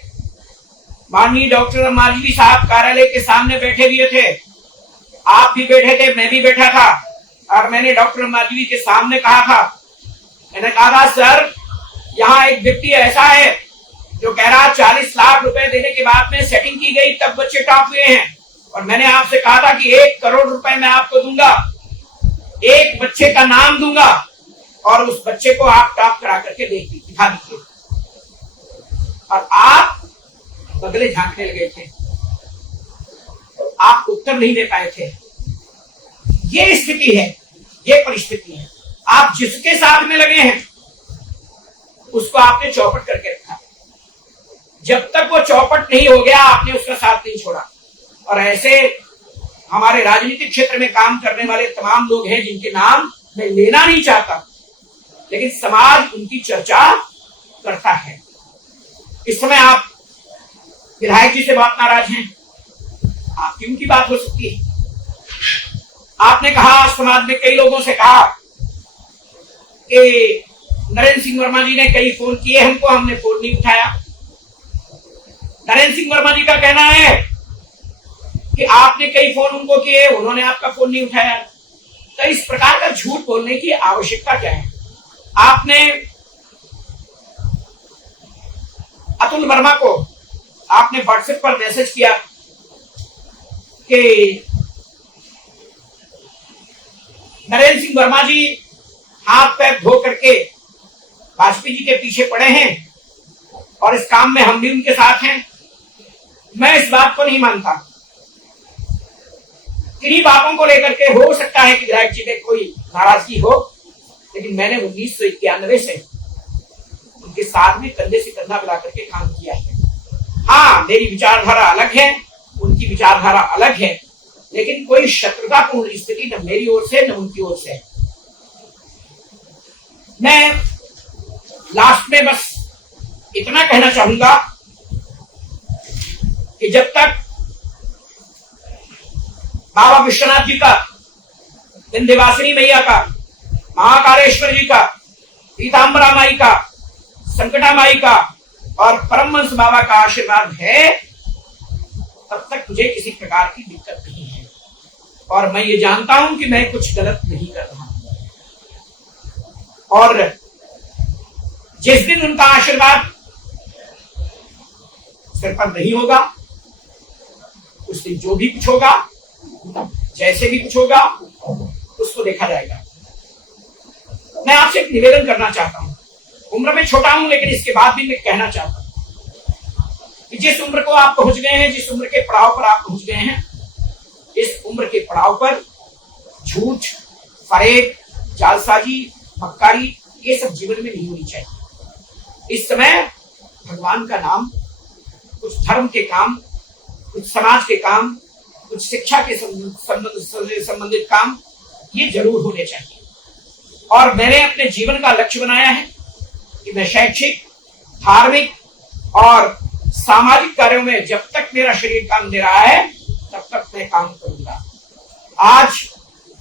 माननीय डॉक्टर मालवीय साहब कार्यालय के सामने बैठे हुए थे, आप भी बैठे थे, मैं भी बैठा था और मैंने डॉक्टर मालवीय के सामने कहा था, मैंने कहा था सर यहाँ एक व्यक्ति ऐसा है जो कह रहा 40 लाख रुपए देने के बाद में सेटिंग की गई तब बच्चे टॉप हुए हैं और मैंने आपसे कहा था कि 1 करोड़ रुपए मैं आपको दूंगा, एक बच्चे का नाम दूंगा और उस बच्चे को आप टॉप करा करके दिखा दीजिए। और आप बगले झांकने लगे थे, आप उत्तर नहीं दे पाए थे। ये स्थिति है, ये परिस्थिति है। आप जिसके साथ में लगे हैं उसको आपने चौपट करके रखा। जब तक वो चौपट नहीं हो गया आपने उसका साथ नहीं छोड़ा। और ऐसे हमारे राजनीतिक क्षेत्र में काम करने वाले तमाम लोग हैं जिनके नाम मैं लेना नहीं चाहता, लेकिन समाज उनकी चर्चा करता है। इस समय आप विधायक जी से बहुत नाराज हैं, आपकी उनकी बात हो सकती है। आपने कहा, समाज में कई लोगों से कहा कि नरेंद्र सिंह वर्मा जी ने कई फोन किए हमको, हमने फोन नहीं उठाया। नरेंद्र सिंह वर्मा जी का कहना है कि आपने कई फोन उनको किए, उन्होंने आपका फोन नहीं उठाया। तो इस प्रकार का झूठ बोलने की आवश्यकता क्या है? आपने अतुल वर्मा को आपने व्हाट्सएप पर मैसेज किया कि नरेंद्र सिंह वर्मा जी हाथ पैर धो करके वाजपेयी जी के पीछे पड़े हैं और इस काम में हम भी उनके साथ हैं। मैं इस बात को नहीं मानता। इन्हीं बातों को लेकर के हो सकता है कि विधायक जी में कोई नाराजगी हो, लेकिन मैंने 1991 से उनके साथ में कंधे से कंधा मिला करके काम किया है। हाँ, मेरी विचारधारा अलग है, उनकी विचारधारा अलग है, लेकिन कोई शत्रुतापूर्ण स्थिति न मेरी ओर से न उनकी ओर से। मैं लास्ट में बस इतना कहना चाहूंगा कि जब तक बाबा विश्वनाथ जी का, विंध्यवासिनी मैया का, महाकालेश्वर जी का, पीताम्बरा माई का, संकटा माई का और परमहंस बाबा का आशीर्वाद है, तब तक मुझे किसी प्रकार की दिक्कत नहीं है और मैं ये जानता हूं कि मैं कुछ गलत नहीं कर रहा हूं। और जिस दिन उनका आशीर्वाद सिर पर नहीं होगा, उस दिन जो भी कुछ होगा, जैसे भी कुछ होगा, उसको देखा जाएगा। मैं आपसे एक निवेदन करना चाहता हूं। उम्र में छोटा हूं, लेकिन इसके बाद भी मैं कहना चाहता हूं कि जिस उम्र को आप पहुंच गए हैं, जिस उम्र के पड़ाव पर आप पहुंच गए हैं, इस उम्र के पड़ाव पर झूठ, फरेब, जालसाजी, मक्कारी, ये सब जीवन में नहीं होनी चाहिए। इस समय भगवान का नाम, कुछ धर्म के काम, कुछ समाज के काम, कुछ शिक्षा के संबंधित काम, ये जरूर होने चाहिए। और मैंने अपने जीवन का लक्ष्य बनाया है कि मैं शैक्षिक, धार्मिक और सामाजिक कार्यों में जब तक मेरा शरीर काम दे रहा है, तब तक मैं काम करूंगा। आज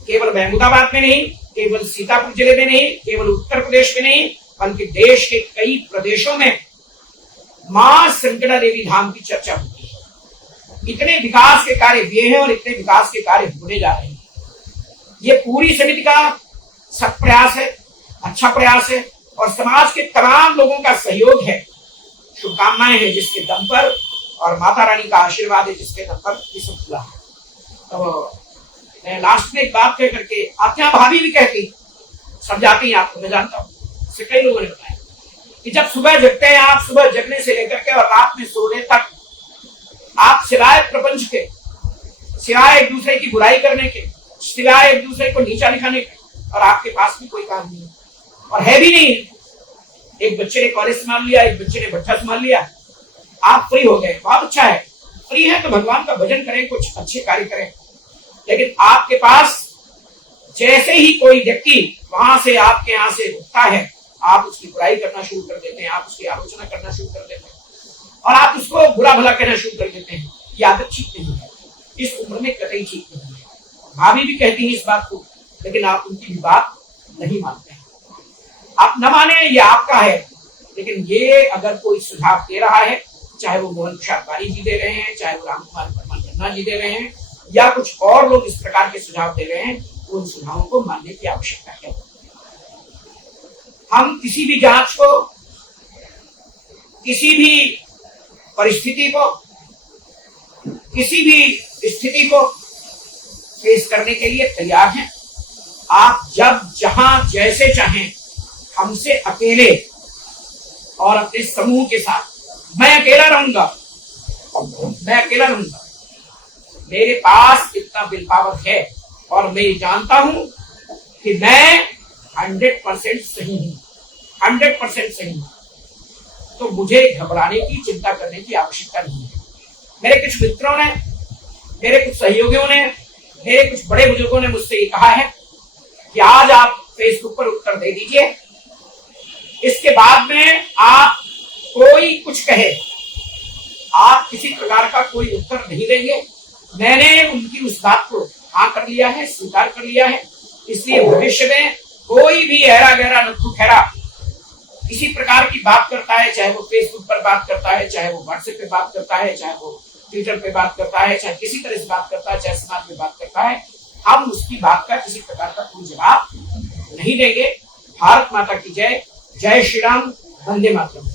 केवल महमूदाबाद में नहीं, केवल सीतापुर जिले में नहीं, केवल उत्तर प्रदेश में नहीं, बल्कि देश के कई प्रदेशों में मां संकटा देवी धाम की चर्चा होती है। इतने विकास के कार्य हुए हैं और इतने विकास के कार्य होने जा रहे हैं। ये पूरी समिति का सब प्रयास है, अच्छा प्रयास है और समाज के तमाम लोगों का सहयोग है, शुभकामनाएं हैं जिसके दम पर, और माता रानी का आशीर्वाद है जिसके दम पर ये सब हुआ है। तो मैं लास्ट में एक बात कह करके, आप यहाँ भाभी भी कहती, समझाती हैं आपको, मैं जानता हूँ, इससे कई लोगों ने बताया कि जब सुबह जगते हैं आप, सुबह जगने से लेकर के और रात में सोने तक आप सिवाय प्रपंच के, सिवाय एक दूसरे की बुराई करने के, सिवाय एक दूसरे को नीचा दिखाने के, और आपके पास भी कोई काम नहीं और है भी नहीं। एक बच्चे ने कॉलेज संभाल लिया, एक बच्चे ने भट्ठा संभाल लिया, आप फ्री हो गए, बहुत अच्छा है। फ्री है तो भगवान का भजन करें, कुछ अच्छे कार्य करें। लेकिन आपके पास जैसे ही कोई व्यक्ति वहां से आपके यहां से उठता है, आप उसकी बुराई करना शुरू कर देते हैं, आप उसकी आलोचना करना शुरू कर देते हैं और आप उसको बुरा भला कहना शुरू कर देते हैं। ये आदत ठीक नहीं है, इस उम्र में कतई ठीक नहीं है। भाभी भी कहती है इस बात को, लेकिन आप उनकी भी बात नहीं मानते हैं। आप न माने, ये आपका है, लेकिन ये अगर कोई सुझाव दे रहा है, चाहे वो मोहन प्रसाद वारी जी दे रहे हैं, चाहे वो रामकुमार वर्मा गन्ना जी दे रहे हैं, या कुछ और लोग इस प्रकार के सुझाव दे रहे हैं, उन सुझावों को मानने की आवश्यकता है। हम किसी भी जांच को, किसी भी परिस्थिति को, किसी भी स्थिति को फेस करने के लिए तैयार हैं। आप जब जहां जैसे चाहें, हमसे अकेले और अपने समूह के साथ, मैं अकेला रहूंगा, मैं अकेला रहूंगा। मेरे पास इतना विल पावर है और मैं ये जानता हूं कि मैं 100% सही हूं, 100% सही हूं। तो मुझे घबराने की, चिंता करने की आवश्यकता नहीं है। मेरे कुछ मित्रों ने, मेरे कुछ सहयोगियों ने, मेरे कुछ बड़े बुजुर्गों ने मुझसे ये कहा है कि आज आप फेसबुक पर उत्तर दे दीजिए, इसके बाद में आप कोई कुछ कहे, आप किसी प्रकार का कोई उत्तर नहीं देंगे। मैंने उनकी उस बात को हाँ कर लिया है, स्वीकार कर लिया है। इसलिए भविष्य में कोई भी ऐरा गहरा नथु खैरा किसी प्रकार की बात करता है, चाहे वो फेसबुक पर बात करता है, चाहे वो व्हाट्सएप पे बात करता है, चाहे वो ट्विटर पे बात करता है, चाहे किसी तरह से बात करता है, चाहे समाज में बात करता है, हम उसकी बात का किसी प्रकार का कोई जवाब नहीं देंगे। भारत माता की जय, जय श्री राम, वंदे मातरम।